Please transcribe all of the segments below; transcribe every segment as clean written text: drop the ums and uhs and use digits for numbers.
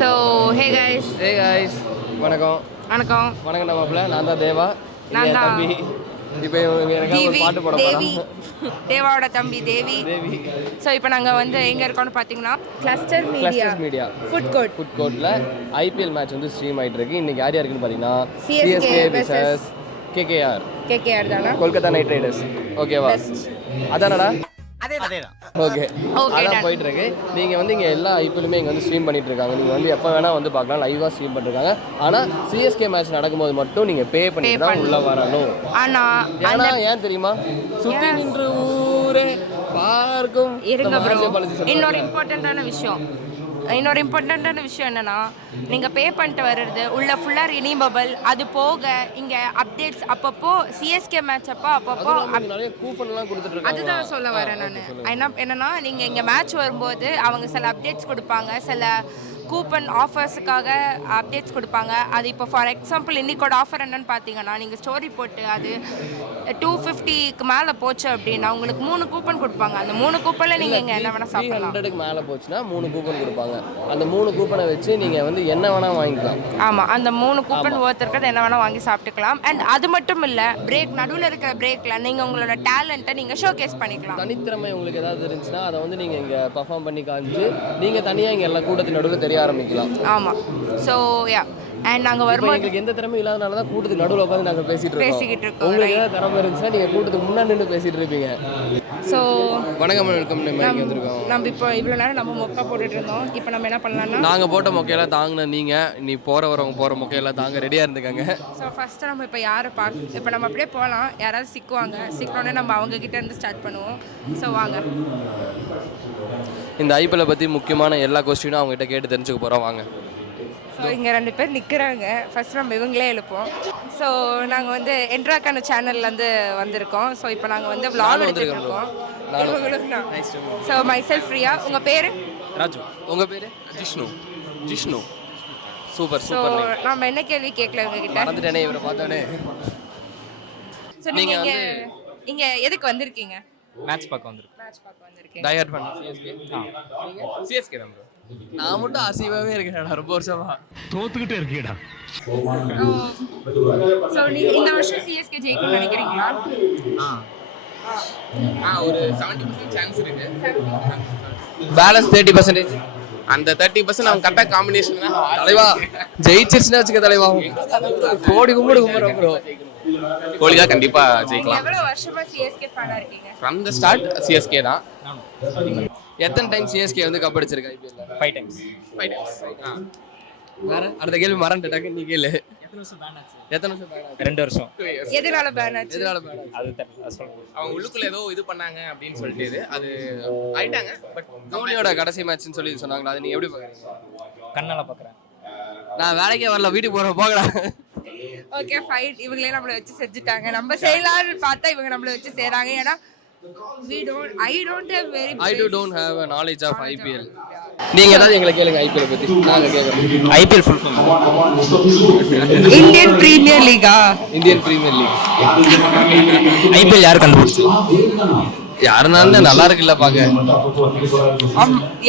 So hey guys வணக்கம் நம்ம நான் தான் தேவா, நான் தான் தம்பி. இப்போ எனக்கு ஒரு பாட்டு போட போறோம். தேவாவோட தம்பி தேவி. ஸோ இப்போ நாங்கள் வந்து எங்கே இருக்கோம்னு பார்த்தீங்கன்னா கிளஸ்டர் மீடியா ஃபுட் கோர்ட்டில் ஐபிஎல் மேட்ச் வந்து ஸ்ட்ரீம் ஆகிட்டு இருக்கு. இன்னைக்கு யார் யாருக்குன்னு பார்த்தீங்கன்னா சிஎஸ்கே vs கேகேஆர் தானா, கொல்கத்தா நைட் ரைடர்ஸ். ஓகேவா? அதானடா? ஓகே, அதான் போயிட்டு இருக்கு. நீங்க வந்து இங்க எல்லா ஐபிஎல்லுமே இங்க வந்து ஸ்ட்ரீம் பண்ணிட்டு இருக்காங்க. நீங்க வந்து எப்ப வேணா வந்து பார்க்கலாம், லைவா ஸ்ட்ரீம் பண்ணிருக்காங்க. ஆனா சிஎஸ்கே மேட்ச் நடக்கும்போது மட்டும் நீங்க பே பண்ணிட்டு தான் உள்ள வரணும். ஆனா ஏன் தெரியுமா? சுத்தி நின்று ஊரே பார்க்கும். இருங்க ப்ரோ, இன்னொரு இம்பார்ட்டண்ட்டான விஷயம் என்னன்னா, நீங்கள் பே பண்ணிட்டு வர்றது உள்ள ஃபுல்லாக ரினீவபிள். அது போக இங்கே அப்டேட்ஸ் அப்பப்போ சிஎஸ்கே மேட்ச் அப்பப்போ நிறைய கூப்பன்லாம் கொடுத்துட்டு அதுதான் சொல்ல வரேன் நான். என்னன்னா நீங்கள் இங்கே மேட்ச் வரும்போது அவங்க சில அப்டேட்ஸ் கொடுப்பாங்க, சில கூப்பன் ஆஃபர்ஸுக்காக அப்டேட்ஸ் கொடுப்பாங்க. அது இப்போ ஃபார் எக்ஸாம்பிள் இன்றைக்கோட ஆஃபர் என்னன்னு பார்த்தீங்கன்னா, நீங்கள் ஸ்டோரி போட்டு அது 250க்கு மேலே போச்சு அப்படின்னா உங்களுக்கு 3 கூப்பன் கொடுப்பாங்க. அந்த 3 கூப்பனில் நீங்கள் இங்கே என்ன வேணால் சாப்பிடலாம். 300க்கு மேலே போச்சுன்னா 3 கூப்பன் கொடுப்பாங்க. அந்த 3 கூப்பனை வச்சு நீங்கள் வந்து என்ன வேணால் வாங்கிக்கலாம். ஆமாம், அந்த 3 கூப்பன் ஒர்த் இருக்கிறது என்ன வேணால் வாங்கி சாப்பிட்டுக்கலாம். அண்ட் அது மட்டும் இல்லை, பிரேக் நடுவில் இருக்கிற பிரேக்கில் நீங்கள் உங்களோட டேலண்ட்டை நீங்கள் ஷோகேஸ் பண்ணிக்கலாம். தனித்திறமை உங்களுக்கு ஏதாவது இருந்துச்சுன்னா அதை வந்து நீங்கள் இங்கே பர்ஃபார்ம் பண்ணி காமிச்சு நீங்கள் தனியாக இங்கே எல்லா கூட்டத்தின் நடுவில் தெரிய ஆரம்பிக்கலாம். ஆமாம். ஸோ யா, அண்ட் நாங்கள் வரும்போது எங்களுக்கு எந்த திறமை இல்லாதனால தான் கூட்டத்துக்கு நடுவில் உட்காந்து நாங்கள் பேசிகிட்டு இருக்கோம். உங்களுக்கு ஏதாவது திறமை இருந்துச்சுன்னா நீங்கள் கூட்டத்துக்கு முன்னாடி நின்று பேசிகிட்டு இருப்பீங்க. ஸோ வணக்கம் வந்திருக்கோம். நம்ம இப்போ இவ்வளோ நேரம் நம்ம மொக்கை போட்டுட்டு இருந்தோம். இப்போ நம்ம என்ன பண்ணலாம்னா, நாங்கள் போட்ட மொக்கையெல்லாம் தாங்கின நீங்கள் நீ போகிற மொக்கையெல்லாம் தாங்க ரெடியாக இருந்துக்காங்க. ஸோ ஃபஸ்ட்டு நம்ம இப்போ யாரை இப்போ நம்ம அப்படியே போகலாம். யாராவது சிக்கோன்னே நம்ம அவங்கக்கிட்ட இருந்து ஸ்டார்ட் பண்ணுவோம். ஸோ வாங்க, இந்த ஐபிஎல்லை பற்றி முக்கியமான எல்லா கொஸ்டினும் அவங்ககிட்ட கேட்டு தெரிஞ்சுக்க போகிறோம். வாங்க. ஸோ இங்கே 2 பேர் நிற்கிறாங்க. ஃபஸ்ட் நம்ம இவங்களே எழுப்போம். ஸோ நாங்கள் வந்து என்ட்ராக்கான சேனல்லேருந்து வந்திருக்கோம். ஸோ இப்போ நாங்கள் வந்து vlog எடுத்துகிட்டு இருக்கோம். இவங்களும் தான். So my self Priya. உங்கள் பேர்? ராஜு. உங்கள் பேர்? ஜிஷ்ணு. சூப்பர். ஸோ நம்ம என்ன கேள்வி கேட்கல இவங்ககிட்ட? மறந்துட்டேனே இவரை பார்த்தோன்னே. ஸோ நீங்கள் இங்கே எதுக்கு வந்திருக்கீங்க? மேட்ச் பார்க்க வந்திருக்கேன். டயர்ட் பண்ண சிஎஸ்கே தான் ப்ரோ. நான் மட்டும் ஆசையாகவே இருக்கேன் ரொம்ப வருஷமா. தோத்துக்கிட்டே இருக்கேடா. ஸோ நீங்கள் இந்த வருஷம் சிஎஸ்கே ஜெயிக்கும்னு நினைக்கிறீங்களா? ஒரு 70% சான்ஸ் இருக்கு. பேலன்ஸ் 30%. அந்த 30% அவங்க கரெக்டாக காம்பினேஷன் தான். தலைவா ஜெயிச்சிருச்சுன்னா வச்சுக்க தலைவா, கோடி கும்பிடுறோம் ப்ரோ. கோலிகா கண்டிப்பா ஜெயிக்கலாம். எவ்வளவு வருஷமா சிஎஸ்கே ஃபேனா இருக்கீங்க? ஃப்ரம் த ஸ்டார்ட் சிஎஸ்கே தான். எத்தனை டைம் சிஎஸ்கே வந்து கப் அடிச்சிருக்கா ஐபிஎல்ல? 5 times. வேற அடுத்த கேள்வி மறந்துட்டாங்க, நீ கேளு. எத்தனை வருஷம் பேன் ஆச்சு? 2 வருஷம். எதனால பேன் ஆச்சு? அது அவங்க உள்ளுக்குள்ள ஏதோ இது பண்ணாங்க அப்படின்னு சொல்லிட்டு அது ஆயிட்டாங்க. பட் தோனியோட கடைசி மேட்ச்னு சொல்லி சொன்னாங்களா, அது நீ எப்படி பாக்குறீங்க? கண்ணால பாக்குறேன். நான் வேலைக்கே வரல, வீட்டுக்கு போறேன், போகடா. Okay fine. இவங்களே நம்மளை வச்சு செஞ்சுட்டாங்க. நம்ம செய்யலாம்னு பார்த்தா இவங்க நம்மளை வச்சு செய்றாங்க. ஏன்னா I don't have a knowledge of IPL. நீங்க ஏதாவது எங்களை கேளுங்க ஐபிஎல் பத்தி. நாங்க கேக்குறோம். IPL full form Indian Premier லீகா? Indian Premier League. ஐபிஎல் யார் கண்டுபிடிச்சு? யாருனாலும் நல்லா இருக்குல்ல பாக்க.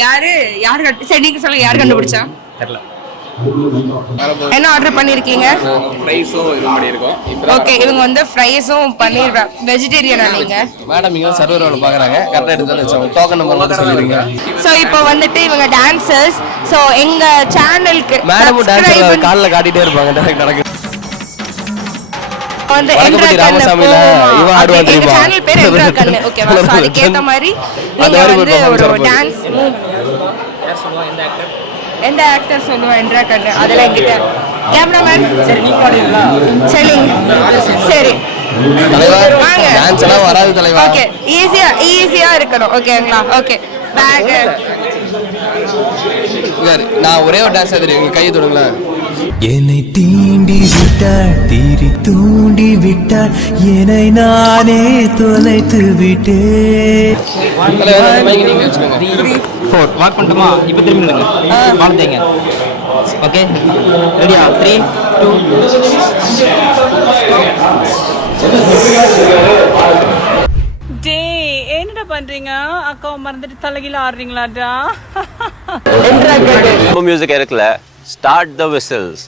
யாரு சரி நீங்க சொல்லுங்க, யார் கண்டுபிடிச்சா? தெரியல. என்ன ஆர்டர் பண்ணிருக்கீங்க? ஃப்ரைஸும் இது பண்ணிருக்கோம். ஓகே, இவங்க வந்து ஃப்ரைஸும் பன்னீர் வெஜிடேரியனா நீங்க? மேடம் இங்க சர்வர் ரோல பாக்குறாங்க. கரெக்ட்டா எடுத்து வெச்சோம். டோக்கன் நம்பர் மட்டும் சொல்லிருங்க. சோ இப்போ வந்துட்டு இவங்க டான்சர்ஸ். சோ எங்க சேனலுக்கு மேடம் டான்சர் கால்ல காட்டிட்டே இருப்பாங்க. டைரக்ட் நடக்குது. வந்து ராமசாமில இவன் ஆடுவா தெரியுமா? எங்க சேனல் பேர் என்ட்ராக்கன். ஓகேவா? சோ அதுக்கு ஏத்த மாதிரி நீங்க வந்து ஒரு டான்ஸ் யார் சொல்லுவா? எந்த ஆக்டர் சொல்லுவா? என்ட்ராக்கன். அதெல்லாம் என்கிட்ட கேமராமேன். சரி நீ பாடுறீங்களா? சரி தலைவா டான்ஸ் எல்லாம் வராது தலைவா. ஓகே, ஈஸியா இருக்கணும். ஓகேங்களா? Okay back. நான் ஒரே ஒரு டான்ஸ் தெரியும், உங்க கையை தொடுங்களேன். என்னை தீண்டி விட்டாள், தீரி தூண்டி விட்டாள், என்னை நானே தொலைத்து விட்டேன். நீங்க வச்சுக்கோங்க. 4 வாக் பண்ணட்டுமா? இப்போ திரும்பி நில்லுங்க. வாழ்ந்தீங்க. ஓகே ரெடியா? 3 2 டே என்னடா பண்றீங்க அக்காவை மறந்துட்டு தலைகீழ ஆடுறீங்களாடா ரொம்ப மியூசிக் இருக்குல்ல ஸ்டார்ட் த விசில்ஸ்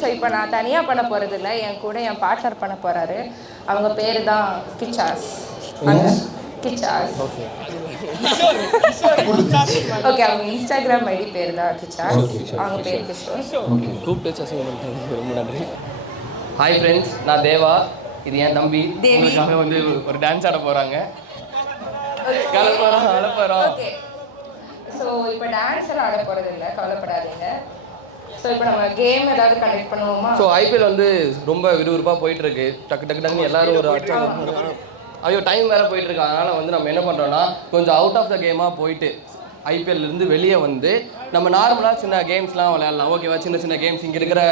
ஸோ இப்போ நான் தனியாக பண்ண போகிறது இல்லை, என் கூட என் பார்ட்னர் பண்ண போகிறாரு. அவங்க பேர் தான் கிச்சாஸ். கிச்சாஸ் ஓகே, அவங்க இன்ஸ்டாகிராம் ஐடி பேர் தான் கிச்சாஸ். அவங்க பேர் கிஷோர். கூப்பிட்டு ரொம்ப நன்றி. ஹாய் ஃப்ரெண்ட்ஸ், நான் தேவா, இது என் தம்பி. உங்களுக்காக வந்து ஒரு டான்ஸ் ஆட போகிறாங்க. ஓகே, ஸோ இப்போ டான்ஸ் எல்லாம் ஆட போகிறது இல்லை, கவலைப்படாதீங்க. ஸோ இப்போ நம்ம கேம் ஏதாவது கண்டக்ட் பண்ணுவோமா? ஸோ ஐபிஎல் வந்து ரொம்ப விறுவிறுப்பாக போயிட்டுருக்கு. டக்கு டக்கு டக்குன்னு எல்லாரும் ஒரு ஐயோ டைம் வேறு போயிட்டுருக்கு. அதனால் வந்து நம்ம என்ன பண்ணுறோன்னா கொஞ்சம் அவுட் ஆஃப் த கேமாக போயிட்டு ஐபிஎல்லேருந்து வெளியே வந்து நம்ம நார்மலாக சின்ன கேம்ஸ்லாம் விளையாடலாம். ஓகேவா? சின்ன சின்ன கேம்ஸ் இங்கே இருக்கிற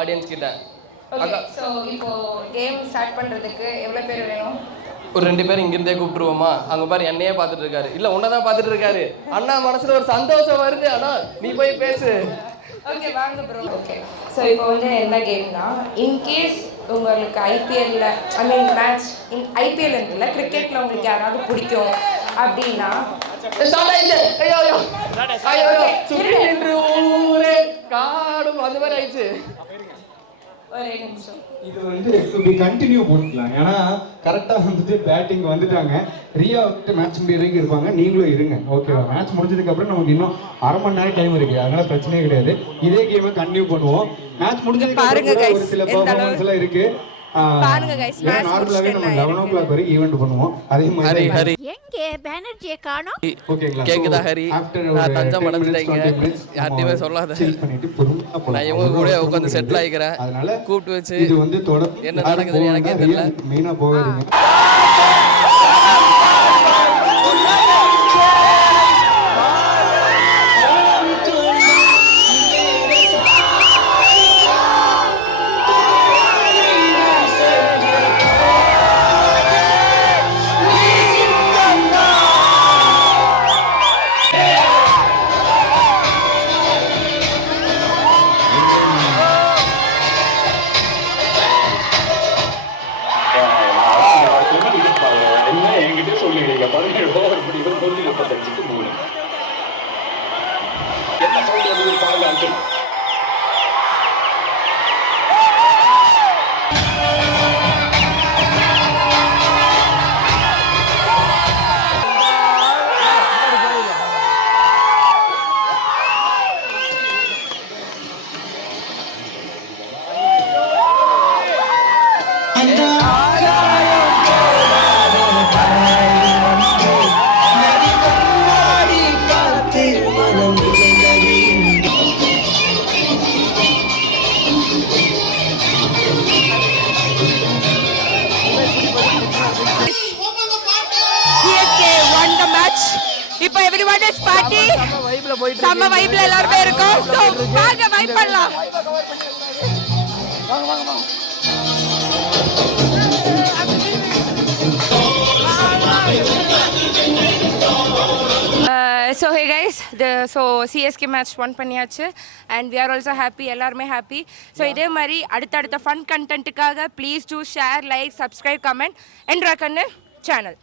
ஆடியன்ஸ் கிட்ட. ஓகே, ஸோ இப்போ கேம் ஸ்டார்ட் பண்ணுறதுக்கு எவ்வளோ பேர் வேணும்? ஒரு 2 பேர் இங்கிருந்தே கூப்பிட்டுருவோமா? அங்கே பாரு என்னையே பார்த்துட்டு இருக்காரு. இல்லை உன்னை தான் பார்த்துட்டு இருக்காரு. அண்ணா மனசில் ஒரு சந்தோஷம் வருது. ஆனால் நீ போய் பேசு. ஓகே வாங்க ப்ரோ. ஓகே, ஸோ இப்போ வந்து என்ன கேம்னா, இன்கேஸ் உங்களுக்கு ஐபிஎல்ல மேட்ச் ஐபிஎல்ல கிரிக்கெட்டில் உங்களுக்கு யாராவது பிடிக்கும் அப்படின்னா காடும் அந்த மாதிரி ஆயிடுச்சு. ஒரே நிமிஷம், இது வந்து இப்படி கண்டினியூ போட்டுக்கலாம். ஏன்னா கரெக்டாக வந்துட்டு பேட்டிங் வந்துட்டாங்க. ரியா வந்துட்டு மேட்ச் முடியறதுக்கு இருப்பாங்க, நீங்களும் இருங்க. ஓகேவா? மேட்ச் முடிஞ்சதுக்கப்புறம் நமக்கு இன்னும் அரை மணி நேரம் டைம் இருக்குது, அதனால பிரச்சனையே கிடையாது. இதே கேமை கண்டினியூ பண்ணுவோம். மேட்ச் முடிஞ்சதுக்கு ஒரு சில பர்ஃபார்மன்ஸ் எல்லாம் இருக்கு. பாருங்க गाइस, மேட்ச் நார்மலாவே நம்ம 11 o'clock வரைக்கும் ஈவென்ட் பண்ணுவோம். அதே மாதிரி ஹரி எங்கே பேனர்ஜியை காணோம்? ஓகேங்களா? கேக்குதா ஹரி? நான் தஞ்சம் மனசுட்டேங்க. யார்ட்டையுமே சொல்லாத. நான் இவங்க கூட உட்காந்து செட்டில் ஆகிக்கிறேன். அதனால கூப்பிட்டு வச்சு இது வந்து தொடர்ந்து என்ன நடக்குதுன்னு எனக்கே தெரியல. மெயினாக போகாதீங்க. இப்போ எவ்ரிவன் இஸ் பார்ட்டி. நம்ம வைப்ல எல்லாரும் இருக்கோம். சோ வாங்க வைப் பண்ணலாம். வாங்க வாங்க வாங்க. So hey guys, so CSK match won பண்ணியாச்சு and we are also happy, எல்லாருமே happy. So இதே மாதிரி அடுத்த fun கண்டென்ட்டுக்காக please do share, like, subscribe, comment and recommend channel.